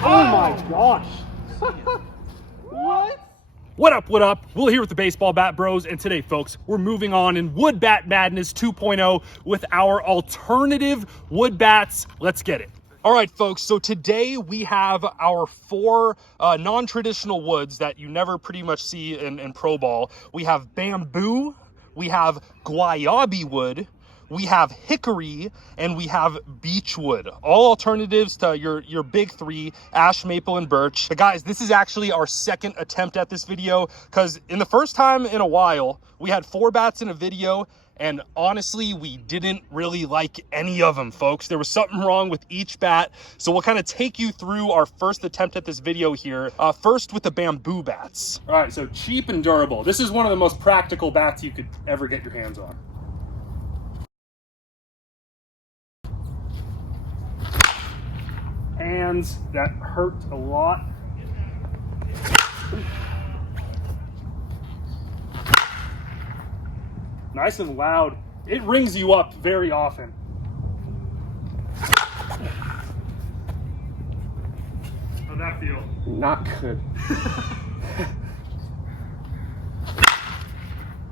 Oh my gosh. What? What up, what up? Will here with the Baseball Bat Bros, and today, folks, we're moving on in Wood Bat Madness 2.0 with our alternative wood bats. Let's get it. All right, folks, so today we have our four non-traditional woods that you never pretty much see in Pro Ball. We have bamboo, we have guayabi wood, we have hickory, and we have beechwood. All alternatives to your big three, ash, maple, and birch. But guys, this is actually our second attempt at this video, because in the first time in a while, we had 4 bats in a video, and honestly, we didn't really like any of them, folks. There was something wrong with each bat. So we'll kind of take you through our first attempt at this video here. First with the bamboo bats. All right, so cheap and durable. This is one of the most practical bats you could ever get your hands on. Hands that hurt a lot. Nice and loud. It rings you up very often. How'd that feel? Not good.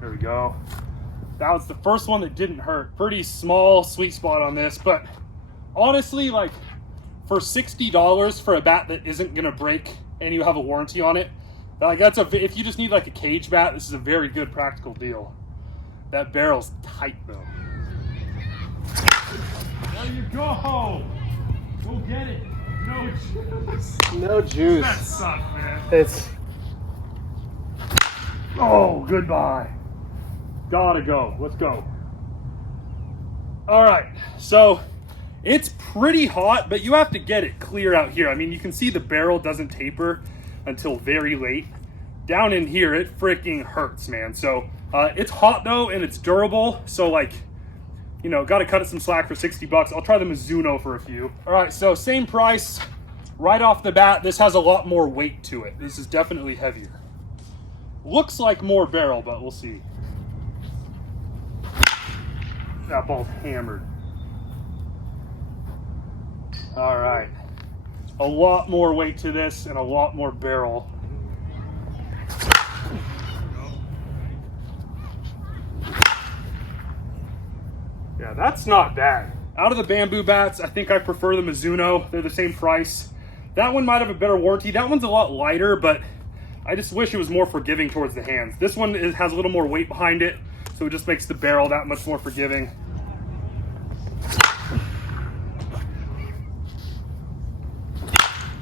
There we go. That was the first one that didn't hurt. Pretty small sweet spot on this, but honestly, like, for $60 for a bat that isn't gonna break and you have a warranty on it, like if you just need like a cage bat, this is a very good practical deal. That barrel's tight though. There you go. Go get it. No juice. No juice. That sucks, man. It's Oh, goodbye. Gotta go. Let's go. All right, so it's pretty hot, but you have to get it clear out here. I mean, you can see the barrel doesn't taper until very late. Down in here, it freaking hurts, man. So it's hot though, and it's durable. So like, you know, got to cut it some slack for 60 bucks. I'll try the Mizuno for a few. All right, so same price. Right off the bat, this has a lot more weight to it. This is definitely heavier. Looks like more barrel, but we'll see. That ball's hammered. All right, a lot more weight to this and a lot more barrel. Yeah, that's not bad. Out of the bamboo bats, I think I prefer the Mizuno. They're the same price. That one might have a better warranty. That one's a lot lighter, but I just wish it was more forgiving towards the hands. This one has a little more weight behind it, so it just makes the barrel that much more forgiving.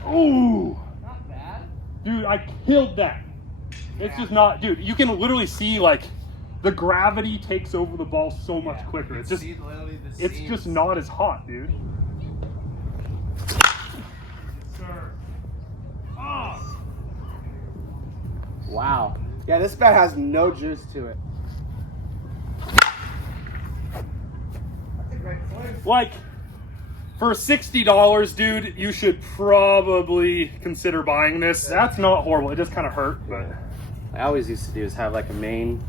Ooh. not bad. Dude, I killed that. It's just not, dude, you can literally see like the gravity takes over the ball so much quicker. It's just not as hot, dude. Yes, sir. Oh. Wow. Yeah, this bat has no juice to it. That's a great point. Like, for $60, dude, you should probably consider buying this. That's not horrible. It just kind of hurt, but I always used to do is have like a main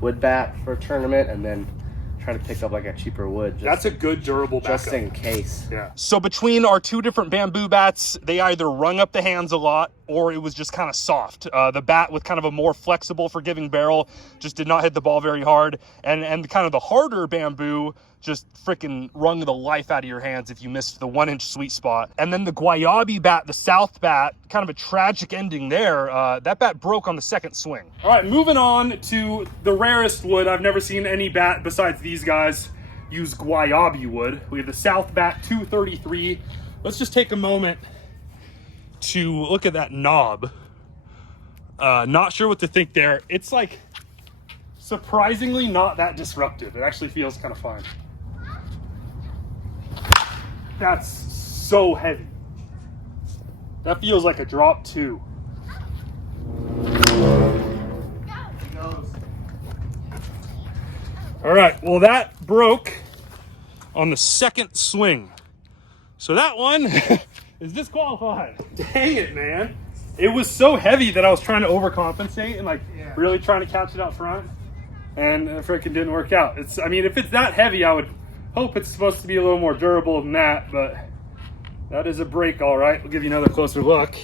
wood bat for a tournament and then try to pick up like a cheaper wood. That's a good durable backup. Just in case. Yeah. So between our two different bamboo bats, they either rung up the hands a lot or it was just kind of soft. The bat with kind of a more flexible, forgiving barrel just did not hit the ball very hard. And kind of the harder bamboo just freaking wrung the life out of your hands if you missed the 1-inch sweet spot. And then the guayabi bat, the south bat, kind of a tragic ending there. That bat broke on the second swing. All right, moving on to the rarest wood. I've never seen any bat besides these guys use guayabi wood. We have the south bat 233. Let's just take a moment to look at that knob. Not sure what to think there. It's like surprisingly not that disruptive. It actually feels kind of fine. That's so heavy. That feels like a drop too. All right, well that broke on the second swing. So that one is disqualified. Dang it, man. It was so heavy that I was trying to overcompensate and like really trying to catch it out front. And it freaking didn't work out. I mean, if it's that heavy, I would hope it's supposed to be a little more durable than that, but That is a break, all right. We'll give you another closer look.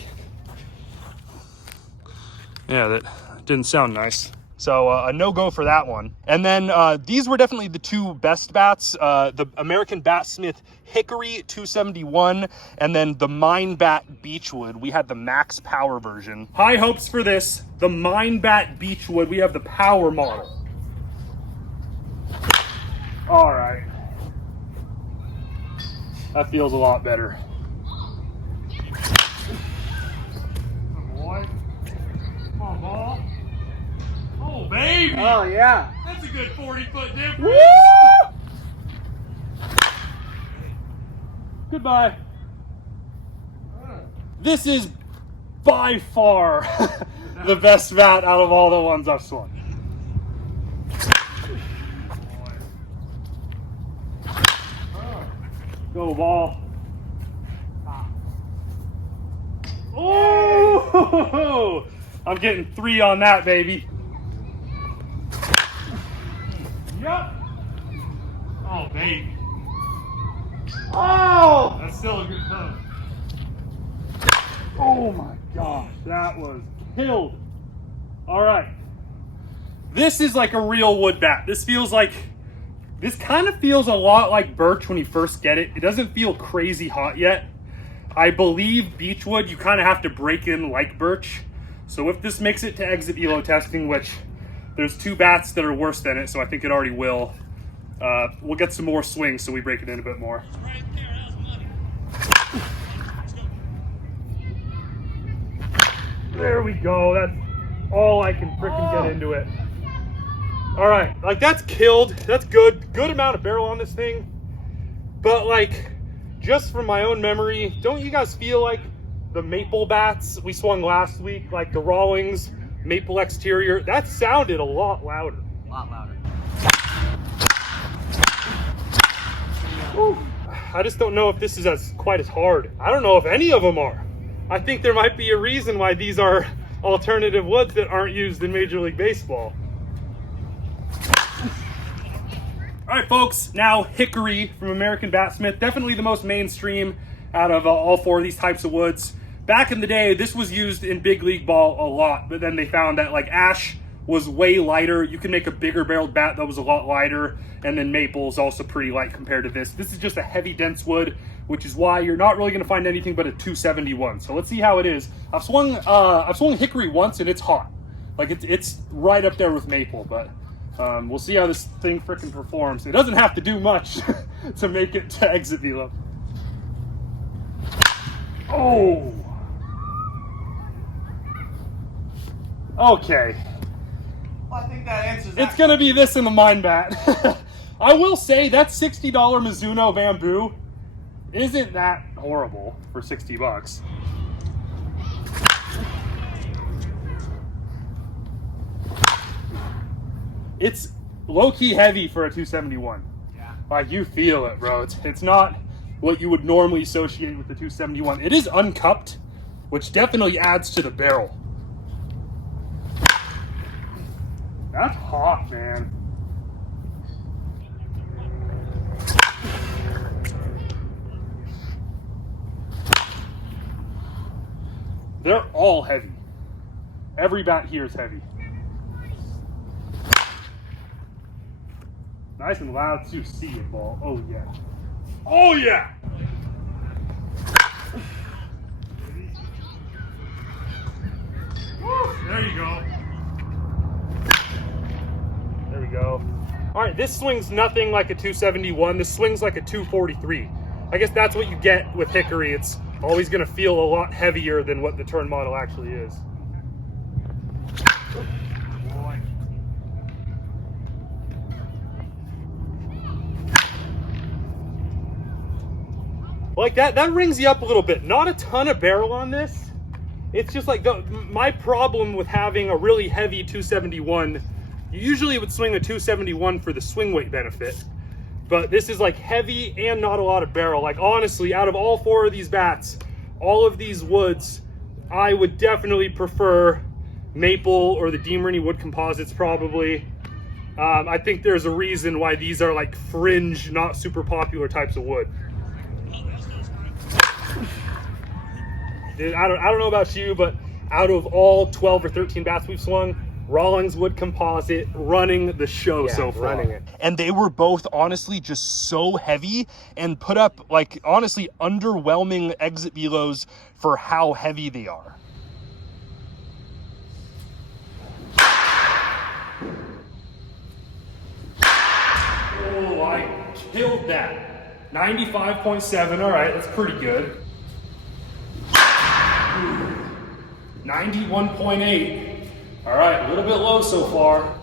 Yeah, that didn't sound nice. So a no-go for that one. And then these were definitely the two best bats. The American Batsmith Hickory 271 and then the Mine Bat Beechwood. We had the max power version. High hopes for this. The Mine Bat Beechwood, we have the power model. All right. That feels a lot better. Boy. Come on, ball. Oh, baby! Oh, yeah. That's a good 40-foot difference. Woo! Goodbye. This is by far the best bat out of all the ones I've swung. Go, ball. Oh! I'm getting 3 on that, baby. Yep. Oh, baby. Oh! That's still a good punch. Oh my gosh, that was killed. All right. This is like a real wood bat. This kind of feels a lot like birch when you first get it. It doesn't feel crazy hot yet. I believe beechwood, you kind of have to break in like birch. So if this makes it to exit elo testing, which there's 2 bats that are worse than it, so I think it already will. We'll get some more swings so we break it in a bit more. Right there, that was money. There we go. That's all I can frickin' get into it. All right, like that's killed. That's good. Good amount of barrel on this thing. But like, just from my own memory, don't you guys feel like the maple bats we swung last week, like the Rawlings maple exterior, that sounded a lot louder. A lot louder. Whew. I just don't know if this is quite as hard. I don't know if any of them are. I think there might be a reason why these are alternative woods that aren't used in Major League Baseball. All right, folks, now Hickory from American Batsmith, definitely the most mainstream out of all 4 of these types of woods. Back in the day, this was used in big league ball a lot, but then they found that like ash was way lighter. You can make a bigger barreled bat that was a lot lighter, and then maple is also pretty light compared to this. This is just a heavy, dense wood, which is why you're not really going to find anything but a 271. So let's see how it is. I've swung Hickory once, and it's hot. Like it's right up there with maple, but we'll see how this thing frickin' performs. It doesn't have to do much to make it to exit velo. Oh. Okay. Well, I think that answers that. It's gonna be this in the Mine Bat. I will say that $60 Mizuno bamboo isn't that horrible for 60 bucks. It's low-key heavy for a 271. Yeah. Like, you feel it, bro. It's not what you would normally associate with the 271. It is uncupped, which definitely adds to the barrel. That's hot, man. They're all heavy. Every bat here is heavy. Nice and loud so you see it, ball. Oh, yeah. Oh, yeah! Woo, there you go. There we go. All right, this swings nothing like a 271. This swings like a 243. I guess that's what you get with Hickory. It's always going to feel a lot heavier than what the turn model actually is. Like that rings you up a little bit. Not a ton of barrel on this. It's just like my problem with having a really heavy 271, you usually would swing a 271 for the swing weight benefit. But this is like heavy and not a lot of barrel. Like honestly, out of all 4 of these bats, all of these woods, I would definitely prefer maple or the Demery wood composites probably. I think there's a reason why these are like fringe, not super popular types of wood. Dude, I don't know about you, but out of all 12 or 13 bats we've swung, Rawlings Wood Composite running the show so far. Running it. And they were both honestly just so heavy and put up like honestly underwhelming exit velos for how heavy they are. Oh, I killed that. 95.7, all right, that's pretty good. 91.8. All right, a little bit low so far.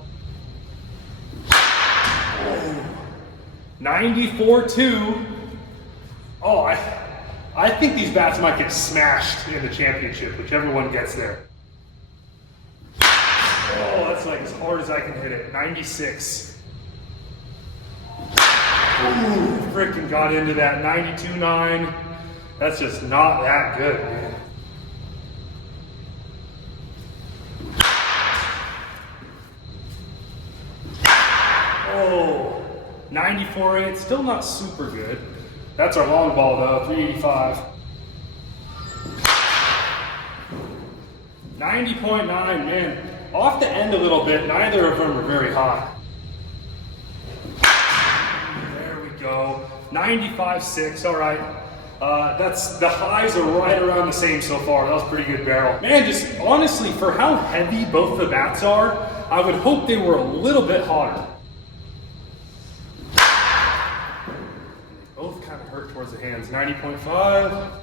94.2. Oh, I think these bats might get smashed in the championship, whichever one gets there. Oh, that's like as hard as I can hit it. 96. Ooh, freaking got into that 92.9. That's just not that good, man. Oh, 94.8, still not super good. That's our long ball though, 385. 90.9, man. Off the end a little bit, neither of them are very high. There we go, 95.6, all right. That's, the highs are right around the same so far. That was a pretty good barrel. Man, just honestly, for how heavy both the bats are, I would hope they were a little bit hotter. Both kind of hurt towards the hands. 90.5.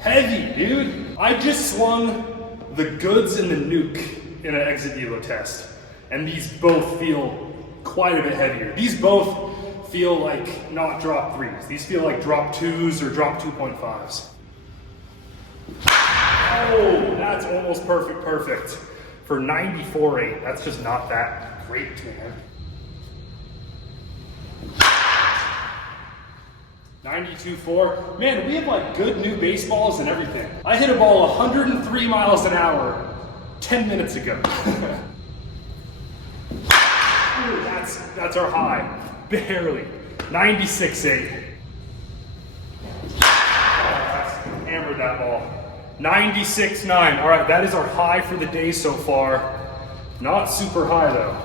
Heavy, dude. I just swung the goods and the nuke in an exit velo test, and these both feel quite a bit heavier. These both feel like not drop 3s. These feel like drop 2s or drop 2.5s. Oh, that's almost perfect for 94.8. That's just not that great, man. 92.4. Man, we have like good new baseballs and everything. I hit a ball 103 miles an hour 10 minutes ago. Ooh, that's our high. Barely. 96.8. Hammered that ball. 96.9. All right, that is our high for the day so far. Not super high though.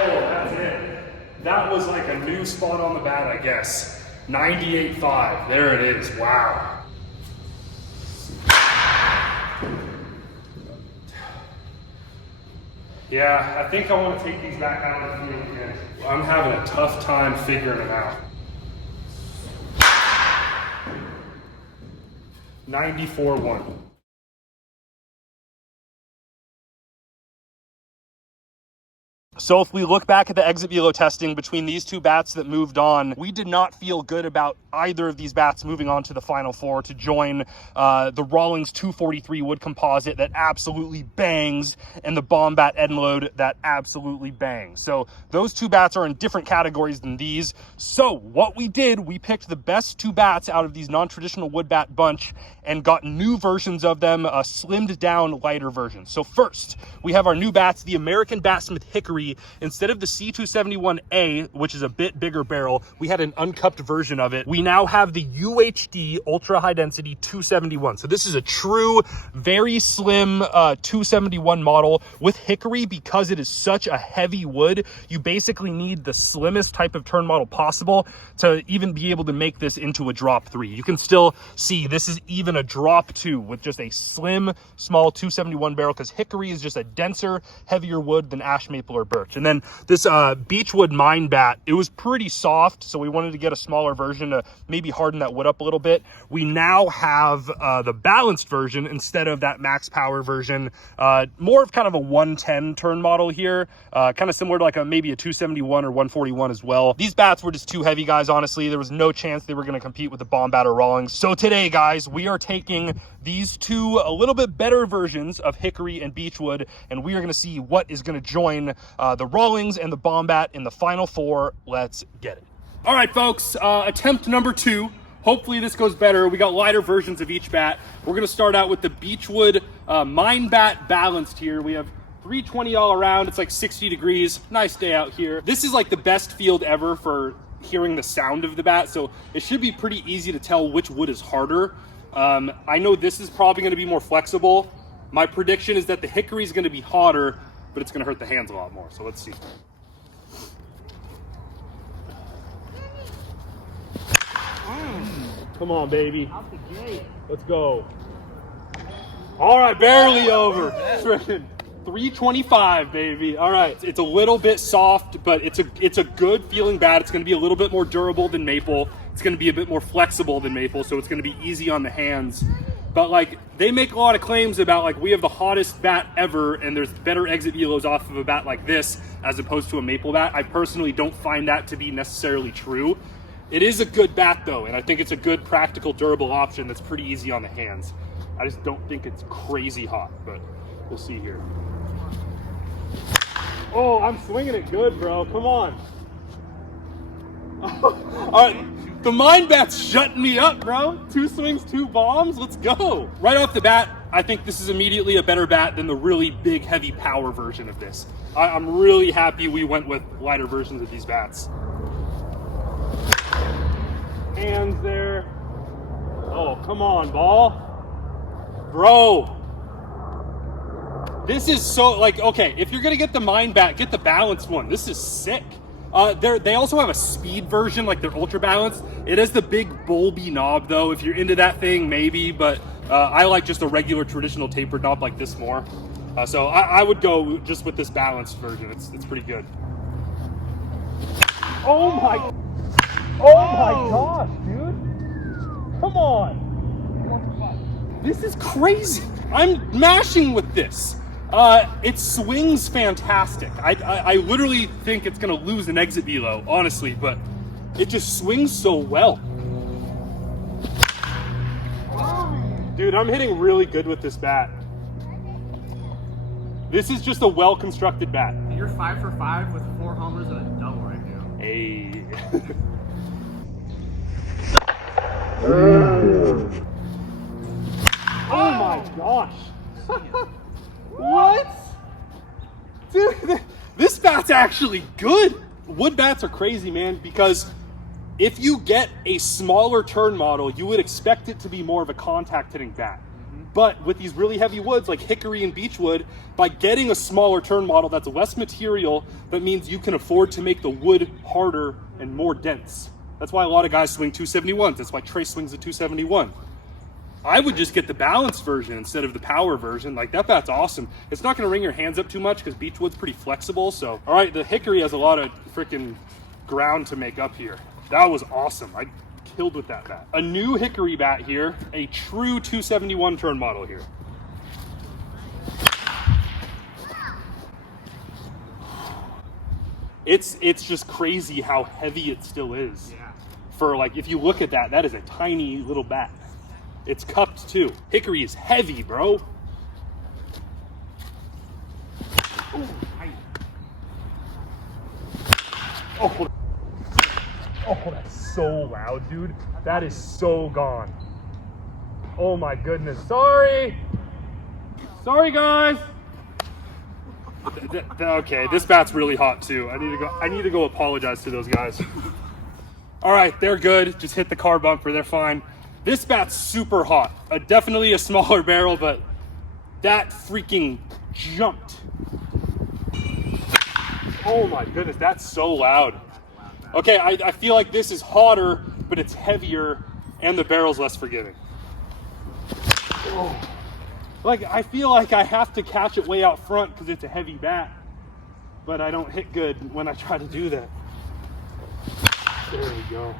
Oh, that's it. That was like a new spot on the bat, I guess. 98.5. There it is. Wow. Yeah, I think I want to take these back out of the field again. I'm having a tough time figuring them out. 94.1. So if we look back at the exit velo testing between these two bats that moved on, we did not feel good about either of these bats moving on to the final four to join the Rawlings 243 wood composite that absolutely bangs and the Baum bat Endload that absolutely bangs. So those two bats are in different categories than these. So what we did, we picked the best two bats out of these non-traditional wood bat bunch and got new versions of them, a slimmed down lighter version. So first, we have our new bats, the American Batsmith Hickory. Instead of the C271A, which is a bit bigger barrel, we had an uncupped version of it. We now have the UHD Ultra High Density 271. So this is a true, very slim 271 model with hickory. Because it is such a heavy wood, you basically need the slimmest type of turn model possible to even be able to make this into a drop 3. You can still see this is even a drop 2 with just a slim, small 271 barrel, because hickory is just a denser, heavier wood than ash maple or birch. And then this beechwood mine bat, it was pretty soft, so we wanted to get a smaller version to maybe harden that wood up a little bit. We now have the balanced version instead of that max power version, more of kind of a 110 turn model here, kind of similar to like maybe a 271 or 141 as well. These bats were just too heavy, guys. Honestly, there was no chance they were going to compete with the Baum bat or Rawlings. So today, guys, we are taking these two a little bit better versions of hickory and beechwood, and we are going to see what is going to join the Rawlings and the Baum bat in the final four. Let's get it. All right, folks, attempt number 2. Hopefully this goes better. We got lighter versions of each bat. We're going to start out with the beechwood mine bat balanced here. We have 320 all around. It's like 60 degrees. Nice day out here. This is like the best field ever for hearing the sound of the bat, so it should be pretty easy to tell which wood is harder. I know this is probably going to be more flexible. My prediction is that the hickory is going to be hotter, but it's going to hurt the hands a lot more. So let's see. Come on, baby. Let's go. All right, barely over. 325, baby. All right, it's a little bit soft, but it's a good feeling bat. It's going to be a little bit more durable than maple. It's going to be a bit more flexible than maple, so it's going to be easy on the hands. But like, they make a lot of claims about like, we have the hottest bat ever, and there's better exit velos off of a bat like this as opposed to a maple bat. I personally don't find that to be necessarily true. It is a good bat though, and I think it's a good, practical, durable option that's pretty easy on the hands. I just don't think it's crazy hot, but we'll see here. Oh, I'm swinging it good, bro. Come on. All right, the Mind Bat's shutting me up, bro. 2 swings, 2 bombs. Let's go. Right off the bat, I think this is immediately a better bat than the really big, heavy power version of this. I'm really happy we went with lighter versions of these bats. Hands there. Oh, come on, ball. Bro. This is so, like, okay, if you're going to get the Mind Bat, get the balanced one. This is sick. They also have a speed version, like their Ultra Balanced. It has the big bulby knob, though. If you're into that thing, maybe. But I like just a regular traditional tapered knob like this more. So I would go just with this balanced version. It's pretty good. Oh my gosh, dude. Come on. This is crazy. I'm mashing with this. It swings fantastic. I literally think it's gonna lose an exit velo, honestly, but it just swings so well. Dude, I'm hitting really good with this bat. This is just a well-constructed bat. You're 5 for 5 with 4 homers and a double right now. Hey. Oh my gosh. What? Dude, this bat's actually good. Wood bats are crazy, man, because if you get a smaller turn model, you would expect it to be more of a contact hitting bat. But with these really heavy woods like hickory and beechwood, by getting a smaller turn model that's less material, that means you can afford to make the wood harder and more dense. That's why a lot of guys swing 271s. That's why Trey swings a 271. I would just get the balanced version instead of the power version. Like, that bat's awesome. It's not going to ring your hands up too much because beechwood's pretty flexible. So, all right, the hickory has a lot of freaking ground to make up here. That was awesome. I killed with that bat. A new hickory bat here, a true 271 turn model here. It's just crazy how heavy it still is. Yeah. For like, if you look at that, that is a tiny little bat. It's cupped too. Hickory is heavy, bro. Oh, that's so loud, dude. That is so gone. Oh my goodness. Sorry. Sorry, guys. Okay, this bat's really hot too. I need to go apologize to those guys. All right, they're good. Just hit the car bumper. They're fine. This bat's super hot. Definitely a smaller barrel, but that freaking jumped. Oh my goodness, that's so loud. Okay, I feel like this is hotter, but it's heavier, and the barrel's less forgiving. Oh. Like, I feel like I have to catch it way out front because it's a heavy bat, but I don't hit good when I try to do that. There we go.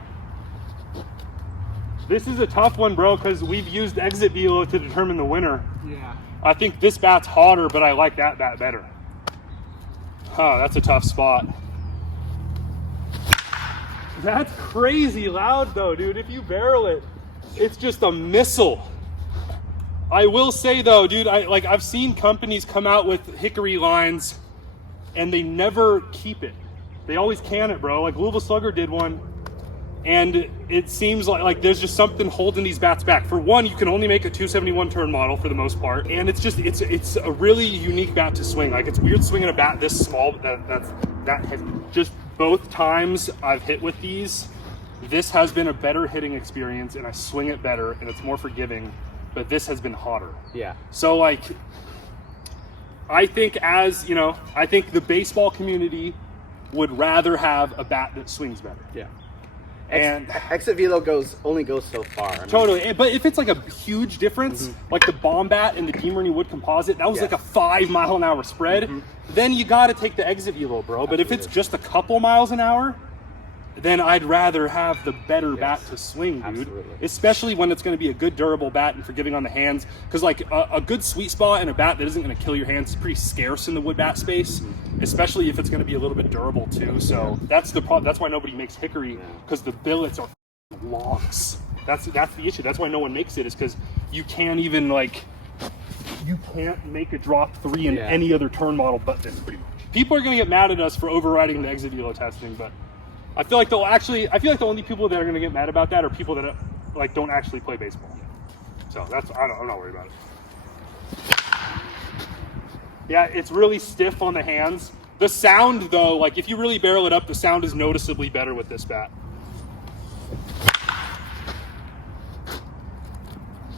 This is a tough one, bro, because we've used exit velo to determine the winner. Yeah. I think this bat's hotter, but I like that bat better. Oh, that's a tough spot. That's crazy loud, though, dude. If you barrel it, it's just a missile. I will say, though, dude, I've seen companies come out with hickory lines, and they never keep it. They always can it, bro. Like Louisville Slugger did one. And it seems like there's just something holding these bats back. For one, you can only make a 271 turn model for the most part, and it's a really unique bat to swing. Like, it's weird swinging a bat this small. That has just both times I've hit with these, this has been a better hitting experience, and I swing it better, and it's more forgiving. But this has been hotter. Yeah. So like, I think I think the baseball community would rather have a bat that swings better. Yeah. And exit velo only goes so far. I mean, totally. But if it's like a huge difference, like the Baum bat and the Demerini wood composite, that was like a 5 mile an hour spread, then you got to take the exit velo, bro. But if it's just a couple miles an hour, then I'd rather have the better bat to swing, dude. Absolutely. Especially when it's going to be a good durable bat and forgiving on the hands. Because like a good sweet spot and a bat that isn't going to kill your hands is pretty scarce in the wood bat space, especially if it's going to be a little bit durable too. So that's the problem. That's why nobody makes hickory, because the billets are logs. That's the issue. That's why no one makes it, is because you can't even you can't make a drop 3 in any other turn model but this, pretty much. People are going to get mad at us for overriding the exit velo testing, but I feel like the only people that are going to get mad about that are people that don't actually play baseball. So I'm not worried about it. Yeah, it's really stiff on the hands. The sound though, like if you really barrel it up, the sound is noticeably better with this bat.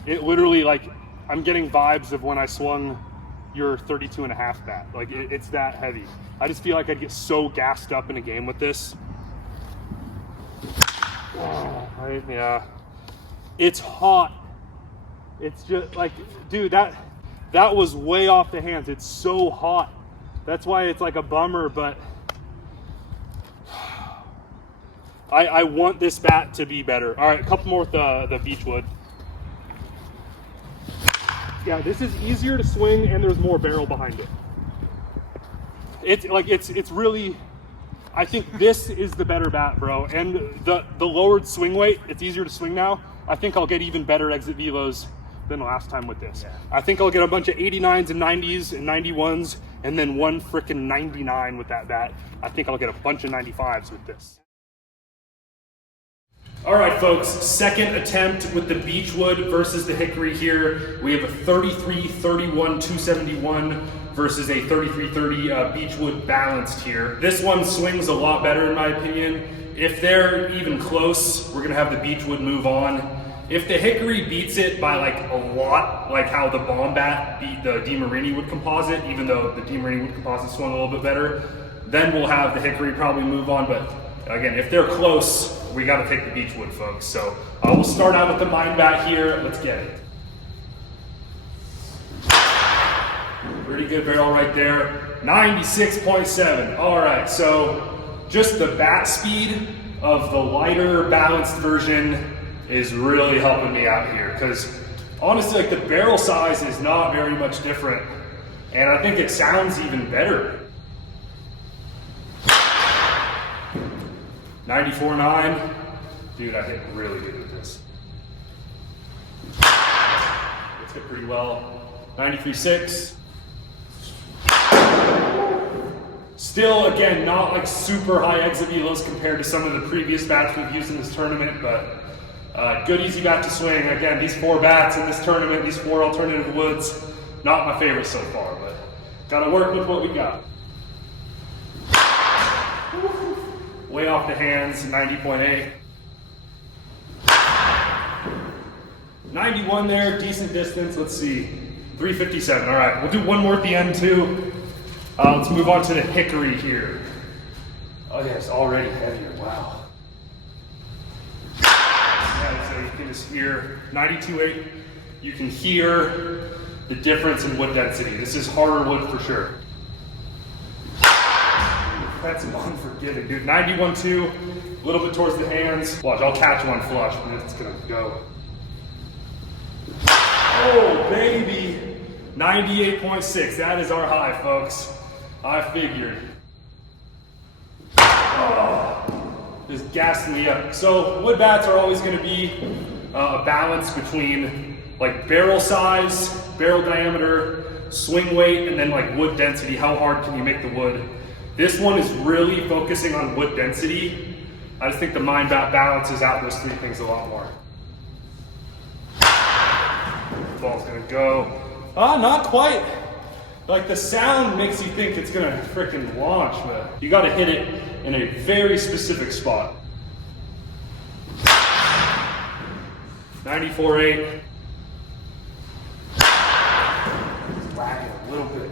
It literally, like, I'm getting vibes of when I swung your 32.5 bat. Like it's that heavy. I just feel like I'd get so gassed up in a game with this. Yeah, it's hot. It's just like, dude, that was way off the hands. It's so hot. That's why it's like a bummer, but I want this bat to be better. All right, a couple more with the Beechwood. Yeah, this is easier to swing and there's more barrel behind it. It's really, I think this is the better bat, bro. And the lowered swing weight, it's easier to swing now. I think I'll get even better exit velos than last time with this. Yeah. I think I'll get a bunch of 89s and 90s and 91s, and then one freaking 99 with that bat. I think I'll get a bunch of 95s with this. All right, folks, second attempt with the Beechwood versus the Hickory here. We have a 33-31 271 versus a 33-30 Beechwood balanced here. This one swings a lot better in my opinion. If they're even close, we're gonna have the Beechwood move on. If the Hickory beats it by like a lot, like how the Baum bat beat the Demerini wood composite, even though the Demerini wood composite swung a little bit better, then we'll have the Hickory probably move on. But again, if they're close, we got to take the Beechwood, folks. So we'll start out with the Mind bat here. Let's get it. Pretty good barrel right there. 96.7. All right, so just the bat speed of the lighter balanced version is really helping me out here, because honestly, like, the barrel size is not very much different, and I think it sounds even better. 94.9. Dude, I hit really good with this. It's hit pretty well. 93.6. Still, again, not like super high exit velos compared to some of the previous bats we've used in this tournament, but good easy bat to swing. Again, these 4 bats in this tournament, these 4 alternative woods, not my favorite so far, but gotta work with what we got. Way off the hands, 90.8. 91 there, decent distance. Let's see, 357. All right, we'll do one more at the end too. Let's move on to the Hickory here. Oh yeah, it's already heavier, wow. Yeah, so you can just hear 92.8. You can hear the difference in wood density. This is harder wood for sure. That's unforgiving, dude. 91.2, a little bit towards the hands. Watch, I'll catch one flush, but it's gonna go. Oh, baby. 98.6, that is our high, folks. I figured. Oh, just gassing me up. So wood bats are always gonna be a balance between like barrel size, barrel diameter, swing weight, and then like wood density. How hard can you make the wood? This one is really focusing on wood density, I just think the Mind Bat balances out those three things a lot more. Ball's gonna go. Not quite. Like the sound makes you think it's gonna freaking launch, but you gotta hit it in a very specific spot. 94.8. It's lagging a little bit.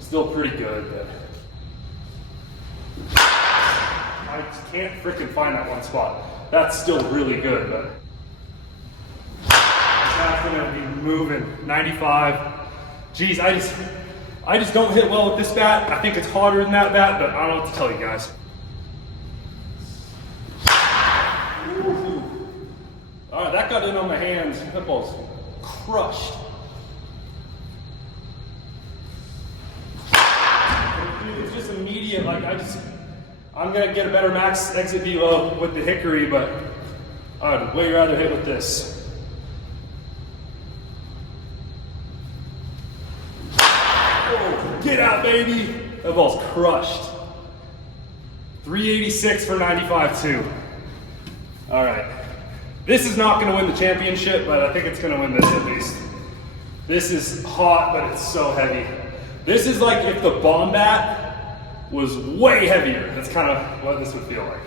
Still pretty good, but I just can't freaking find that one spot. That's still really good, but that's gonna be moving. 95. Geez, I just don't hit well with this bat. I think it's harder than that bat, but I don't know what to tell you guys. Ooh. All right, that got in on my hands. That ball's crushed. Dude, it's just immediate. Like I'm gonna get a better max exit velo with the hickory, but I'd way rather hit with this. Oh, get out, baby! That ball's crushed. 386 for 95 too. All right. This is not going to win the championship, but I think it's going to win this at least. This is hot, but it's so heavy. This is like if the Baum bat was way heavier. That's kind of what this would feel like.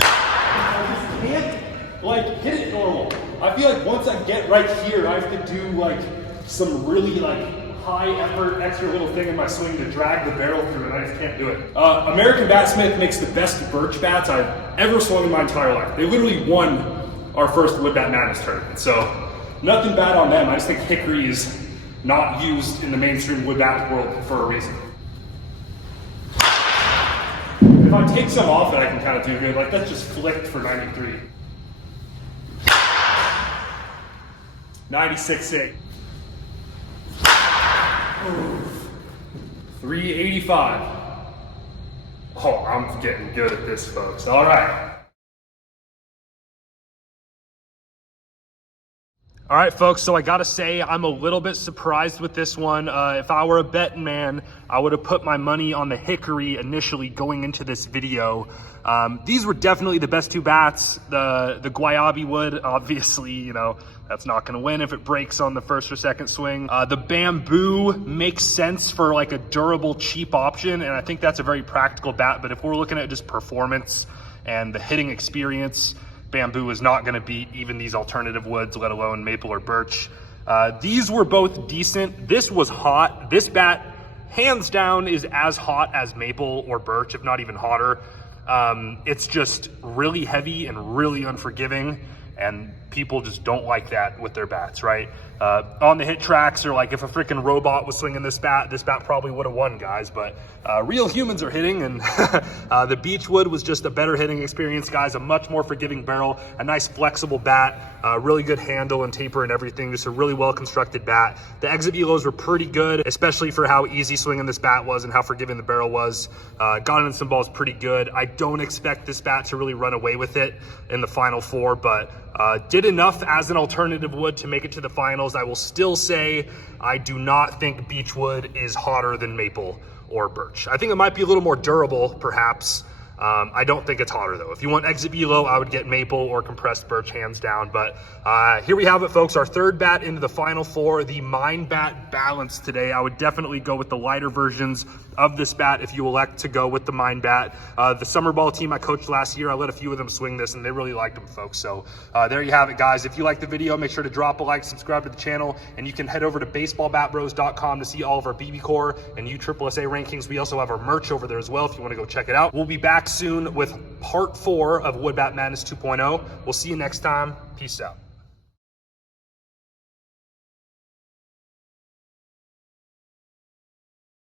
I just can't like hit it normal. I feel like once I get right here, I have to do like some really like high effort, extra little thing in my swing to drag the barrel through it. I just can't do it. American Batsmith makes the best birch bats I've ever swung in my entire life. They literally won our first Wood Bat Madness tournament. So nothing bad on them. I just think hickory is not used in the mainstream wood bat world for a reason. If I take some off it, I can kind of do good. Like that's just flicked for 93. 96.8. 385. Oh, I'm getting good at this, folks. All right. All right, folks, so I gotta say, I'm a little bit surprised with this one. If I were a betting man, I would have put my money on the hickory initially going into this video. These were definitely the best two bats. The Guayabi wood, obviously, you know, that's not gonna win if it breaks on the first or second swing. The bamboo makes sense for like a durable, cheap option, and I think that's a very practical bat, but if we're looking at just performance and the hitting experience, bamboo is not going to beat even these alternative woods, let alone maple or birch. These were both decent. This was hot. This bat, hands down, is as hot as maple or birch, if not even hotter. It's just really heavy and really unforgiving, and people just don't like that with their bats, right? On the hit tracks, or like if a freaking robot was swinging this bat probably would have won, guys, but real humans are hitting, and the Beechwood was just a better hitting experience, guys. A much more forgiving barrel, a nice flexible bat, really good handle and taper and everything, just a really well constructed bat. The exit velos were pretty good, especially for how easy swinging this bat was and how forgiving the barrel was. Got in some balls pretty good. I don't expect this bat to really run away with it in the final four, but did enough as an alternative wood to make it to the finals. I will still say I do not think Beechwood is hotter than maple or birch. I think it might be a little more durable, perhaps. I don't think it's hotter though. If you want exit velo, I would get maple or compressed birch hands down. But here we have it, folks. Our third bat into the final four, the Mind Bat Balance today. I would definitely go with the lighter versions of this bat if you elect to go with the Mind Bat. The summer ball team I coached last year, I let a few of them swing this and they really liked them, folks. So there you have it, guys. If you like the video, make sure to drop a like, subscribe to the channel, and you can head over to baseballbatbros.com to see all of our BB Core and USSSA rankings. We also have our merch over there as well if you want to go check it out. We'll be back soon with part 4 of Wood Bat Madness 2.0. We'll see you next time. Peace out.